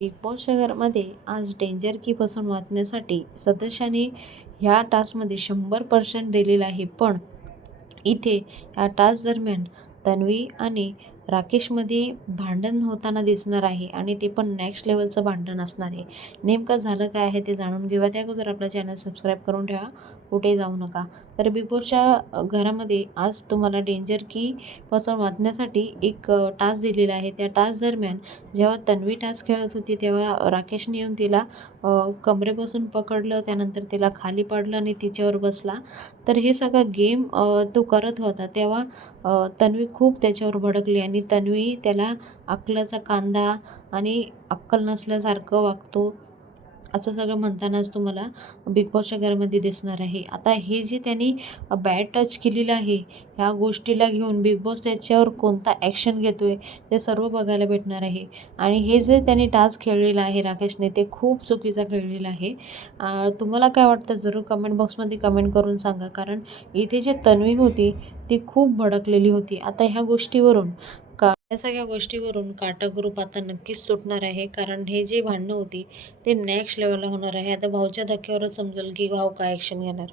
Big बॉसच्या घरामध्ये आज डेंजर कीपासून वाचण्यासाठी सदस्यांनी ह्या टास्कमध्ये 100% दिलेलं आहे. पण इथे या टास्क दरम्यान तन्वी आणि राकेशमध्ये भांडण होताना दिसणार आहे आणि ते पण नेक्स्ट लेवलचं भांडण असणार आहे. नेमकं झालं काय आहे ते जाणून घेऊया. त्या अगोदर आपलं चॅनल सबस्क्राईब करून ठेवा, कुठे जाऊ नका. तर बिग बॉसच्या घरामध्ये आज तुम्हाला डेंजर कीपासून वाचण्यासाठी एक टास्क दिलेला आहे. त्या टास्क दरम्यान जेव्हा तन्वी टास्क खेळत होती तेव्हा राकेशने येऊन तिला कमरेपासून पकडलं, त्यानंतर तिला खाली पाडलं आणि तिच्यावर बसला. तर हे सगळं गेम तो करत होता तेव्हा तन्वी खूप त्याच्यावर भडकली आणि तन्वी त्याला अक्कलाचा कांदा आणि अक्कल नसल्यासारखं वागतो असं सगळं म्हणतानाच तुम्हाला बिग बॉसच्या घरामध्ये दिसणार आहे. आता हे जे त्यांनी बॅड टच केलेलं आहे, ह्या गोष्टीला घेऊन बिग बॉस त्याच्यावर कोणता ॲक्शन घेतोय ते सर्व बघायला भेटणार आहे. आणि हे जे त्यांनी टास्क खेळलेलं आहे राकेशने, ते खूप चुकीचा खेळलेला आहे. तुम्हाला काय वाटतं जरूर कमेंट बॉक्समध्ये कमेंट करून सांगा. कारण इथे जे तन्वी होती ती खूप भडकलेली होती. आता ह्या गोष्टीवरून या सगळ्या गोष्टीवरून काटा ग्रुप आता नक्कीच सुटणार आहे. कारण हे जे भांडणं होती ते नेक्स्ट लेवलला होणार आहे. आता भाऊच्या धक्क्यावरच समजेल की भाऊ काय ॲक्शन घेणार.